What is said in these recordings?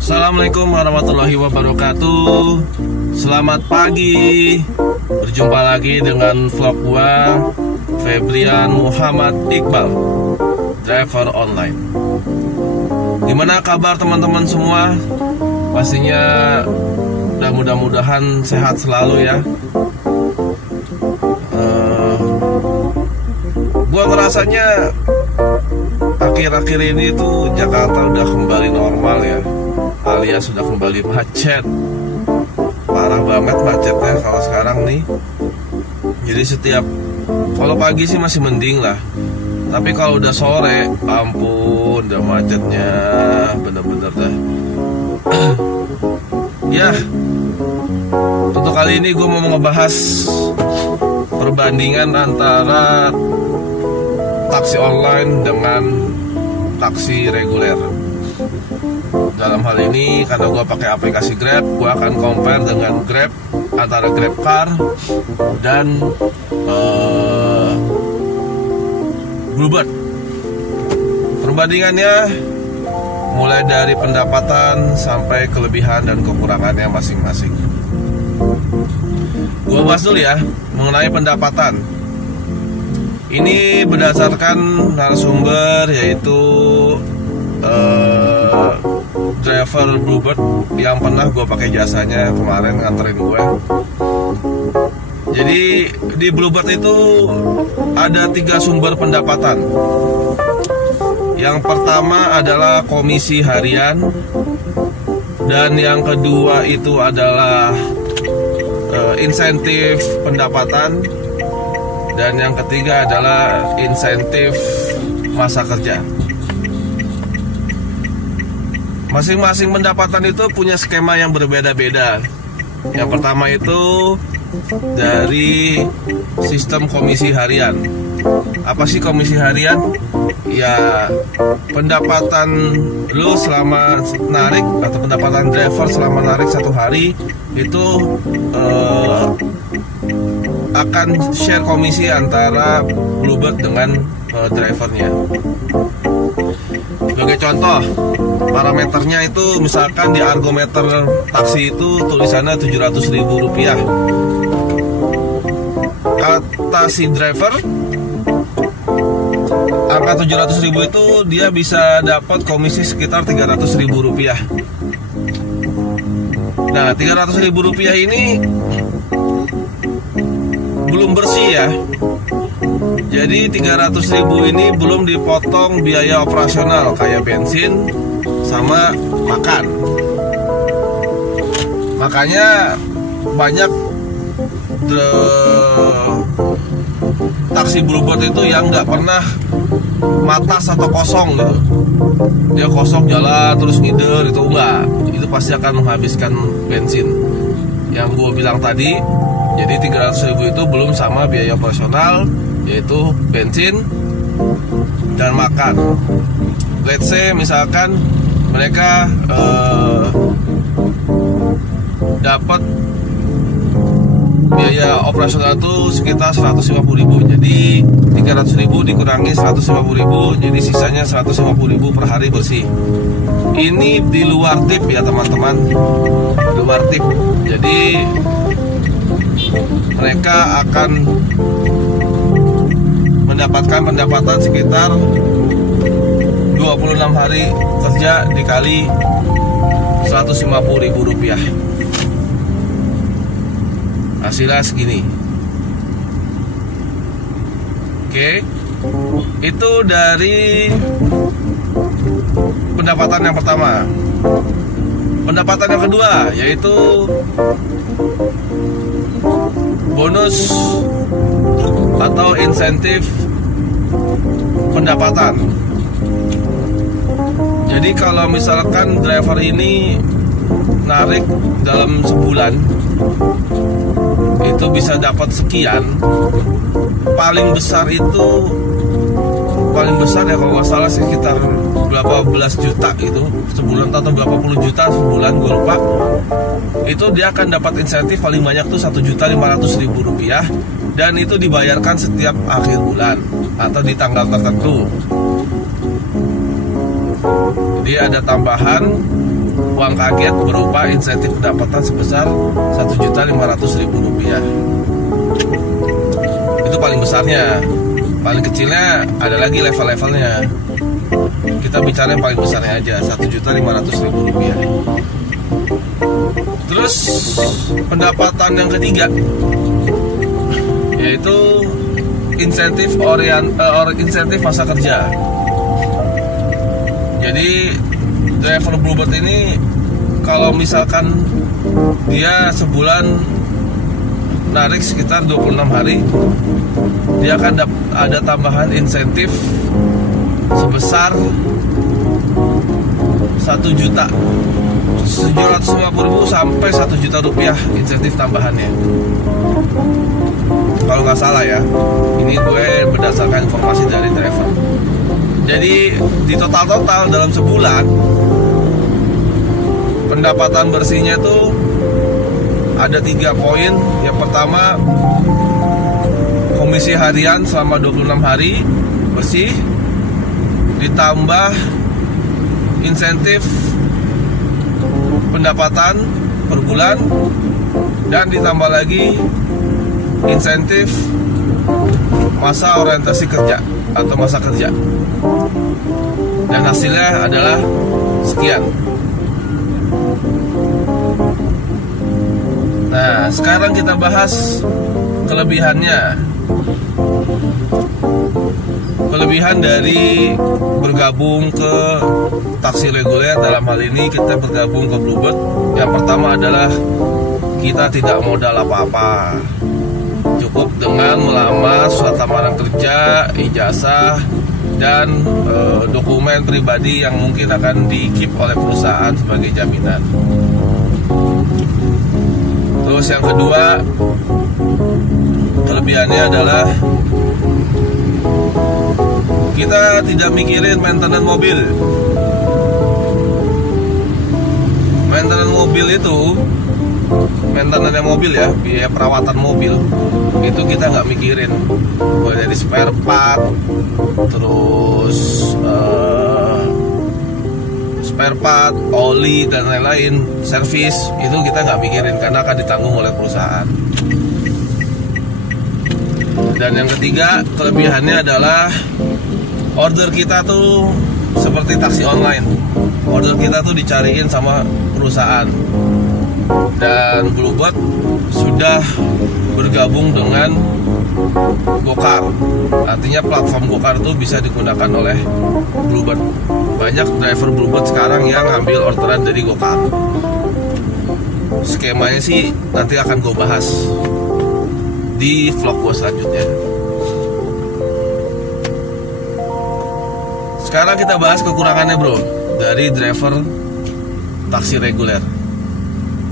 Assalamualaikum warahmatullahi wabarakatuh. Selamat pagi. Berjumpa lagi dengan vlog gua, Febrian Muhammad Iqbal, driver online. Gimana kabar teman-teman semua? Pastinya mudah-mudahan sehat selalu ya. Gua ngerasanya akhir-akhir ini tuh Jakarta udah kembali normal ya, alias sudah kembali macet. Parah banget macetnya kalau sekarang nih. Jadi kalau pagi sih masih mending lah, tapi kalau udah sore, ampun, udah macetnya bener-bener dah. Ya, untuk kali ini gue mau ngebahas perbandingan antara taksi online dengan taksi reguler. Dalam hal ini karena gue pakai aplikasi Grab, gue akan compare dengan Grab, antara Grab Car dan Bluebird. Perbandingannya mulai dari pendapatan sampai kelebihan dan kekurangannya masing-masing. Gue bahas dulu ya mengenai pendapatan. Ini berdasarkan narasumber, yaitu driver Bluebird yang pernah gue pakai jasanya kemarin nganterin gue. Jadi di Bluebird itu ada 3 sumber pendapatan. Yang pertama adalah komisi harian, dan yang kedua itu adalah insentif pendapatan, dan yang ketiga adalah insentif masa kerja. Masing-masing pendapatan itu punya skema yang berbeda-beda. Yang pertama itu dari sistem komisi harian. Apa sih komisi harian? Ya, pendapatan lu selama narik, atau pendapatan driver selama narik 1 hari itu akan share komisi antara Bluebird dengan drivernya. Sebagai contoh, parameternya itu misalkan di argometer taksi itu tulisannya Rp700.000. Kata si driver, angka 700.000 itu dia bisa dapat komisi sekitar Rp300.000. Nah, Rp300.000 ini belum bersih ya. Jadi 300.000 ini belum dipotong biaya operasional kayak bensin sama makan. Makanya banyak taksi Bluebird itu yang nggak pernah matas atau kosong gitu. Dia kosong jalan terus ngider, itu enggak. Itu pasti akan menghabiskan bensin. Yang gue bilang tadi, jadi 300.000 itu belum sama biaya operasional, yaitu bensin dan makan. Let's say misalkan mereka dapat biaya operasional itu sekitar 150.000. Jadi 300.000 dikurangi 150.000, jadi sisanya 150.000 per hari bersih. Ini di luar tip ya teman-teman, luar tip. Jadi mereka akan mendapatkan pendapatan sekitar 26 hari kerja dikali Rp150.000. Hasilnya segini. Oke, itu dari pendapatan yang pertama. Pendapatan yang kedua yaitu bonus atau insentif pendapatan. Jadi kalau misalkan driver ini narik dalam sebulan itu bisa dapat sekian, paling besar ya kalau nggak salah sekitar berapa belas juta gitu sebulan, atau berapa puluh juta sebulan, gue lupa. Itu dia akan dapat insentif paling banyak tuh Rp1.500.000, dan itu dibayarkan setiap akhir bulan atau di tanggal tertentu. Jadi ada tambahan uang kaget berupa insentif pendapatan sebesar Rp1.500.000. Itu paling besarnya. Paling kecilnya ada lagi level-levelnya. Kita bicara yang paling besarnya aja, Rp1.500.000. Terus pendapatan yang ketiga yaitu insentif insentif masa kerja. Jadi driver Bluebird ini kalau misalkan dia sebulan narik sekitar 26 hari, dia akan ada tambahan insentif sebesar Rp1.750.000 sampai Rp1.000.000 insentif tambahannya. Kalau nggak salah ya, ini gue berdasarkan informasi dari driver. Jadi di total dalam sebulan pendapatan bersihnya tuh ada 3 poin. Yang pertama, komisi harian selama 26 hari bersih, ditambah insentif pendapatan per bulan, dan ditambah lagi insentif masa orientasi kerja atau masa kerja. Dan hasilnya adalah sekian. Nah, sekarang kita bahas kelebihannya. Kelebihan dari bergabung ke taksi reguler, dalam hal ini kita bergabung ke Bluebird. Yang pertama adalah kita tidak modal apa-apa. Cukup dengan melamar surat lamaran kerja, ijazah, dan dokumen pribadi yang mungkin akan di-keep oleh perusahaan sebagai jaminan. Terus yang kedua, kelebihannya adalah kita tidak mikirin maintenance mobil. Maintenance mobil itu, maintenance mobil ya, biaya perawatan mobil itu kita nggak mikirin. Mulai dari spare part, terus spare part, oli dan lain-lain, servis itu kita nggak mikirin karena akan ditanggung oleh perusahaan. Dan yang ketiga, kelebihannya adalah order kita tuh seperti taksi online. Order kita tuh dicariin sama perusahaan. Dan Bluebird sudah bergabung dengan Gokar. Artinya platform Gokar itu bisa digunakan oleh Bluebird. Banyak driver Bluebird sekarang yang ambil orderan dari Gokar. Skemanya sih nanti akan gue bahas di vlog gue selanjutnya. Sekarang kita bahas kekurangannya bro dari driver taksi reguler.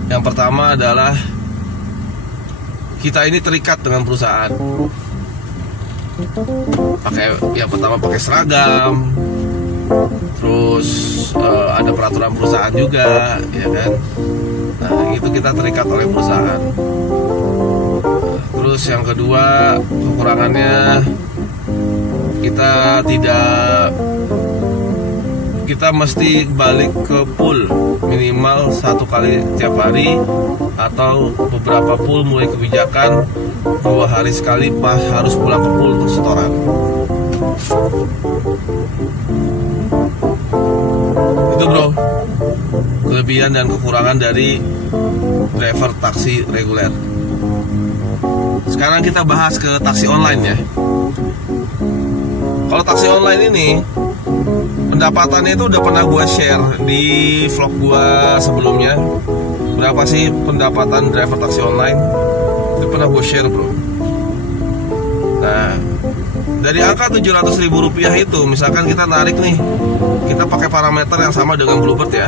Yang pertama adalah kita ini terikat dengan perusahaan. Yang pertama pakai seragam, terus ada peraturan perusahaan juga, ya kan? Nah itu kita terikat oleh perusahaan. Terus yang kedua, kekurangannya kita mesti balik ke pool minimal 1 kali tiap hari, atau beberapa pool mulai kebijakan 2 hari sekali pas harus pulang ke pool untuk setoran. Itu bro, kelebihan dan kekurangan dari driver taksi reguler. Sekarang kita bahas ke taksi online ya. Kalau taksi online ini pendapatannya itu udah pernah gue share di vlog gue sebelumnya. Berapa sih pendapatan driver taksi online? Itu pernah gue share bro. Nah, dari angka Rp700.000 itu, misalkan kita narik nih, kita pakai parameter yang sama dengan Bluebird ya.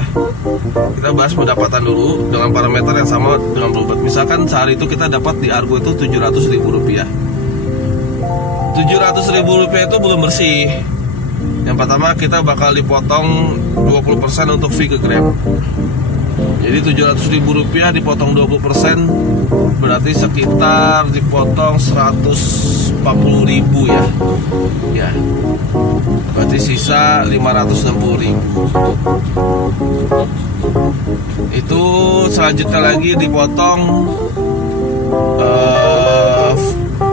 Kita bahas pendapatan dulu dengan parameter yang sama dengan Bluebird. Misalkan sehari itu kita dapat di Argo itu Rp700.000. Rp700.000 itu belum bersih. Yang pertama kita bakal dipotong 20% untuk fee ke Grab. Jadi Rp700.000 dipotong 20%, berarti sekitar dipotong 140.000 ya. Ya. berarti sisa 560.000. Itu selanjutnya lagi dipotong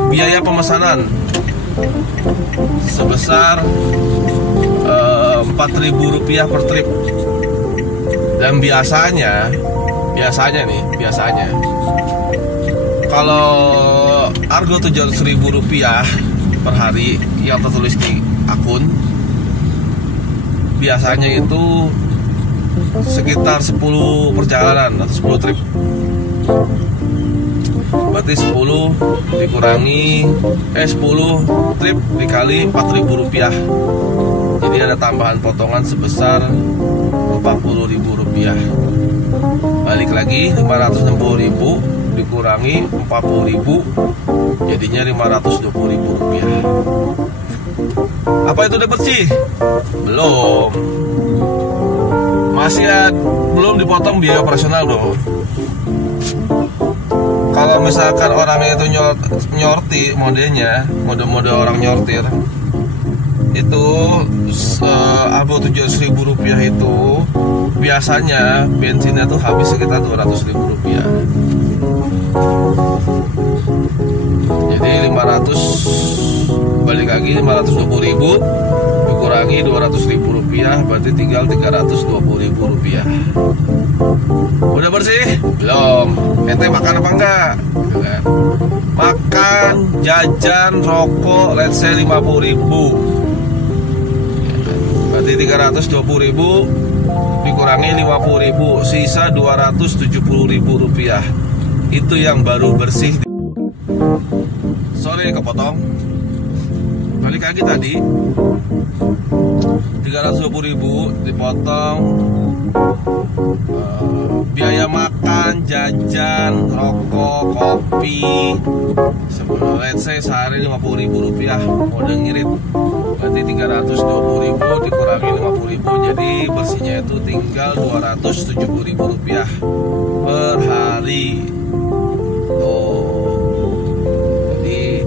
biaya pemesanan sebesar Rp4.000 per trip. Dan biasanya kalau argo Rp700.000 per hari yang tertulis di akun, biasanya itu sekitar 10 perjalanan atau 10 trip. Berarti 10 trip dikali Rp4.000. Jadi ada tambahan potongan sebesar Rp40.000. Balik lagi, 560.000 dikurangi 40.000, jadinya Rp520.000. Apa itu udah bersih? Belum. Belum dipotong biaya operasional dong. Kalau misalkan orangnya itu nyorti mode orang nyortir, itu argo Rp700.000 itu biasanya bensinnya tuh habis sekitar Rp200.000. Jadi 500 balik lagi 520.000 dikurangi Rp200.000, berarti tinggal Rp320.000. Udah bersih? Belum. Ente makan apa enggak? Gitu kan. Makan, jajan, rokok, let's say 50.000. Berarti 320.000 dikurangi 50.000, sisa Rp270.000. Itu yang baru bersih. Sorry kepotong. Balik lagi tadi 320.000 dipotong biaya makan, jajan, rokok, kopi, let's say sehari Rp50.000 mode ngirit. Berarti 320.000 dikurangi 50.000, jadi bersihnya itu tinggal Rp270.000 per hari. Jadi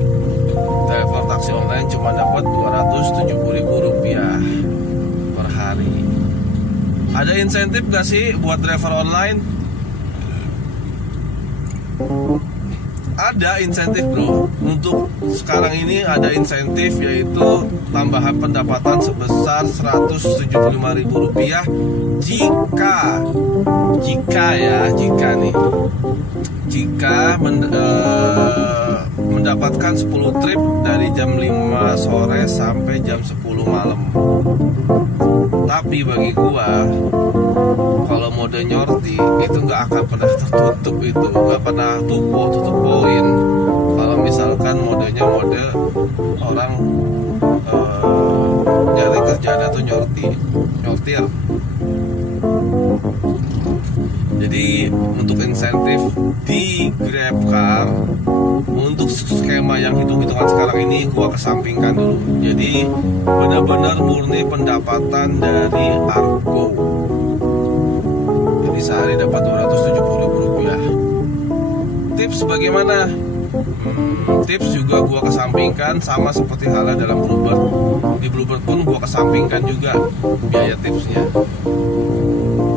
driver taksi online cuma dapat Rp270.000 per hari. Ada insentif gak sih buat driver online? Ada insentif bro. Untuk sekarang ini ada insentif, yaitu tambahan pendapatan sebesar Rp175.000 jika mendapatkan 10 trip dari jam 5 sore sampai jam 10 malam. Tapi bagi gua, kalau mode nyorti itu nggak akan pernah tertutup, itu nggak pernah tutup poin. Kalau misalkan modenya mode orang nyari kerjaan atau nyortir. Jadi untuk insentif di GrabCar, untuk skema yang hitung-hitungan sekarang ini gua kesampingkan dulu. Jadi benar-benar murni pendapatan dari argo. Jadi sehari dapat Rp270.000. Tips bagaimana? Tips juga gua kesampingkan, sama seperti halnya dalam Bluebird. Di Bluebird pun gua kesampingkan juga biaya tipsnya,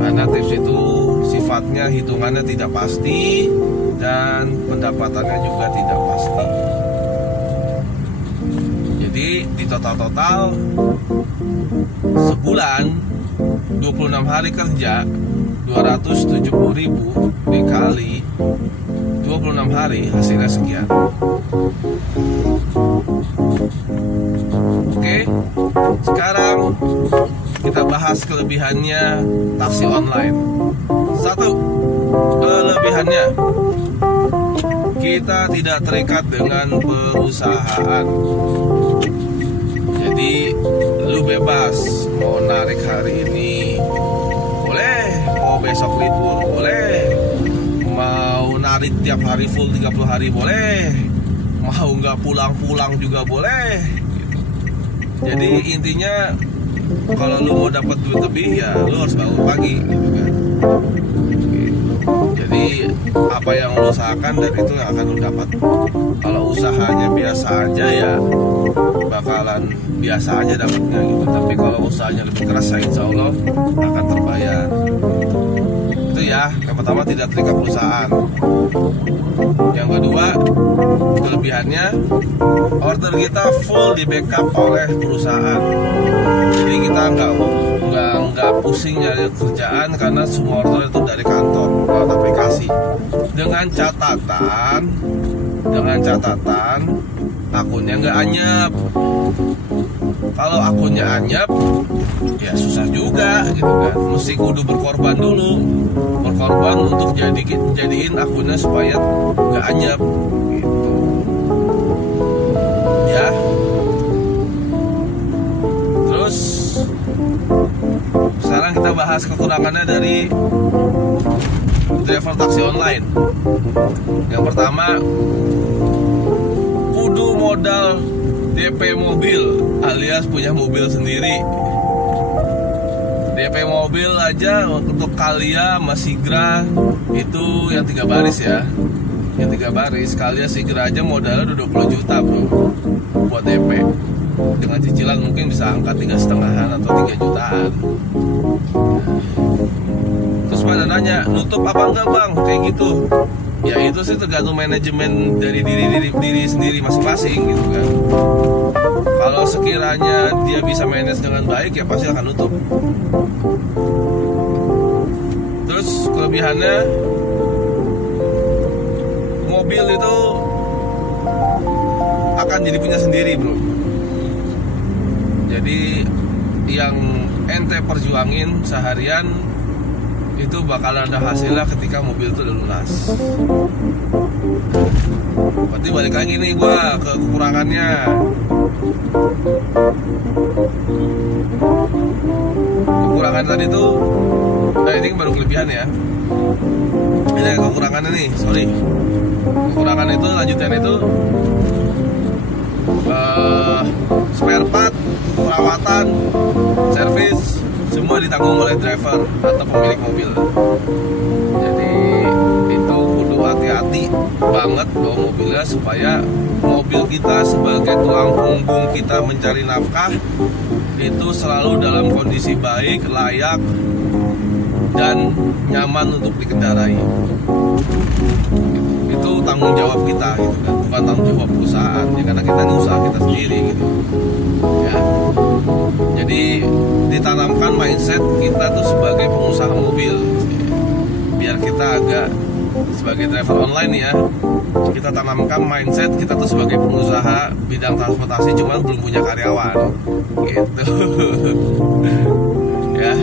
karena tips itu sifatnya hitungannya tidak pasti dan pendapatannya juga tidak pasti. Jadi di total sebulan 26 hari kerja, 270.000 dikali 26 hari hasilnya sekian. Oke, sekarang kita bahas kelebihannya taksi online. 1, kelebihannya, kita tidak terikat dengan perusahaan. Jadi lu bebas mau narik hari ini boleh, mau besok libur boleh, mau narik tiap hari full 30 hari boleh, mau nggak pulang-pulang juga boleh gitu. Jadi intinya kalau lu mau dapat duit lebih, ya lu harus bangun pagi gitu kan. Jadi apa yang lo usahakan dan itu yang akan lo dapat. Kalau usahanya biasa aja ya bakalan biasa aja dapatnya gitu. Tapi kalau usahanya lebih keras ya insya Allah akan terbayar. Itu ya, yang pertama tidak terikat perusahaan. Yang kedua, kelebihannya order kita full di backup oleh perusahaan. Jadi kita nggak pusing nyari kerjaan karena semua order itu dari kantor lewat aplikasi. Dengan catatan akunnya nggak anyep. Kalau akunnya anyep ya susah juga gitu kan, mesti kudu berkorban untuk jadiin akunnya supaya nggak anyep gitu ya. Terus sekarang kita bahas kekurangannya dari driver taksi online. Yang pertama, kudu modal DP mobil alias punya mobil sendiri. DP mobil aja untuk Kalia sama Sigra itu yang 3 baris ya. Yang 3 baris Kalia Sigra aja modalnya udah 20 juta bro buat DP. Dengan cicilan mungkin bisa angkat 3,5 atau 3 jutaan. Terus pada nanya, nutup apa enggak bang? Kayak gitu. Ya itu sih tergantung manajemen dari diri sendiri masing-masing gitu kan. Kalau sekiranya dia bisa manage dengan baik ya pasti akan nutup. Terus kelebihannya, mobil itu akan jadi punya sendiri bro. Jadi yang ente perjuangin seharian itu bakal ada hasilnya ketika mobil itu udah lunas. Berarti balik lagi nih gua ke kekurangannya. Kekurangan tadi tuh, ini baru kelebihan ya. Ini kekurangannya nih, sorry. Kekurangan itu lanjutan itu spare part, perawatan, servis semua ditanggung oleh driver atau pemilik mobil. Jadi itu kudu hati-hati banget bawa mobilnya supaya mobil kita sebagai tulang punggung kita mencari nafkah itu selalu dalam kondisi baik, layak, dan nyaman untuk dikendarai. Itu tanggung jawab kita gitu kan, bukan tanggung jawab perusahaan ya, karena kita ini usaha kita sendiri gitu ya. Jadi ditanamkan mindset kita tuh sebagai pengusaha mobil, biar kita agak sebagai driver online ya, kita tanamkan mindset kita tuh sebagai pengusaha bidang transportasi cuman belum punya karyawan gitu ya,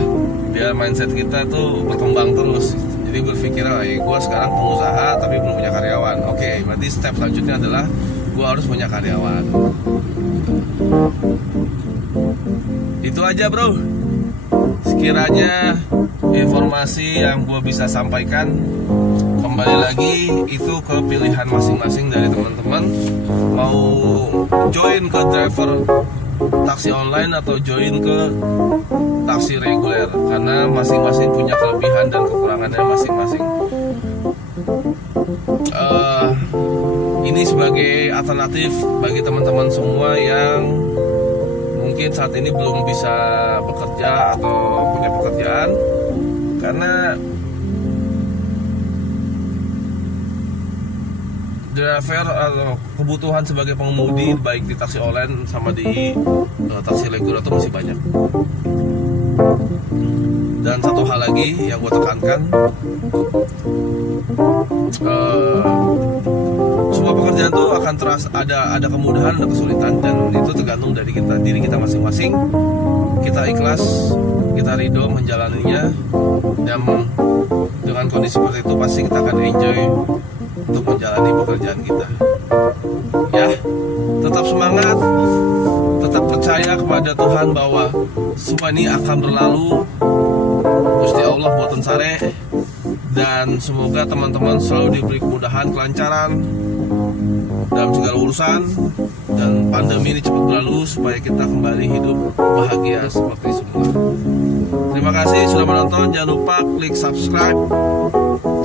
biar mindset kita tuh berkembang terus. Jadi berpikir, gue sekarang pengusaha tapi belum punya karyawan. Oke, berarti step selanjutnya adalah gue harus punya karyawan. Itu aja bro, sekiranya informasi yang gue bisa sampaikan. Kembali lagi itu ke pilihan masing-masing dari teman-teman, mau join ke driver taksi online atau join ke taksi reguler, karena masing-masing punya kelebihan dan kekurangannya masing-masing. Ini sebagai alternatif bagi teman-teman semua yang mungkin saat ini belum bisa bekerja atau punya pekerjaan, karena driver atau kebutuhan sebagai pengemudi baik di taksi online sama di taksi reguler itu masih banyak. Dan satu hal lagi yang gue tekankan, semua pekerjaan itu akan terasa ada kemudahan, ada kesulitan, dan itu tergantung dari diri kita masing-masing. Kita ikhlas, kita ridho menjalaninya, dan dengan kondisi seperti itu pasti kita akan enjoy untuk menjalani pekerjaan kita. Ya, tetap semangat, tetap percaya kepada Tuhan bahwa semua ini akan berlalu. Gusti Allah buatan sare, dan semoga teman-teman selalu diberi kemudahan, kelancaran dalam segala urusan, dan pandemi ini cepat berlalu supaya kita kembali hidup bahagia seperti semula. Terima kasih sudah menonton, jangan lupa klik subscribe,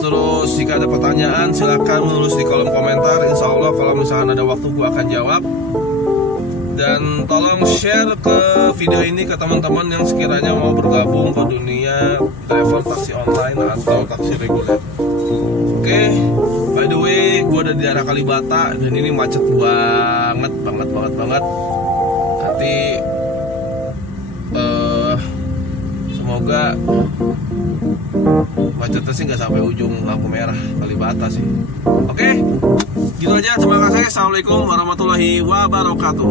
Terus jika ada pertanyaan silahkan menulis di kolom komentar. Insya Allah kalau misalkan ada waktu gue akan jawab. Dan tolong share ke video ini ke teman-teman yang sekiranya mau bergabung ke dunia driver taksi online atau taksi reguler. Oke, by the way, gue ada di daerah Kalibata dan ini macet banget. Nanti semoga macetnya sih nggak sampai ujung lampu merah Kalibata sih. Oke, gitu aja. Terima kasih. Assalamualaikum warahmatullahi wabarakatuh.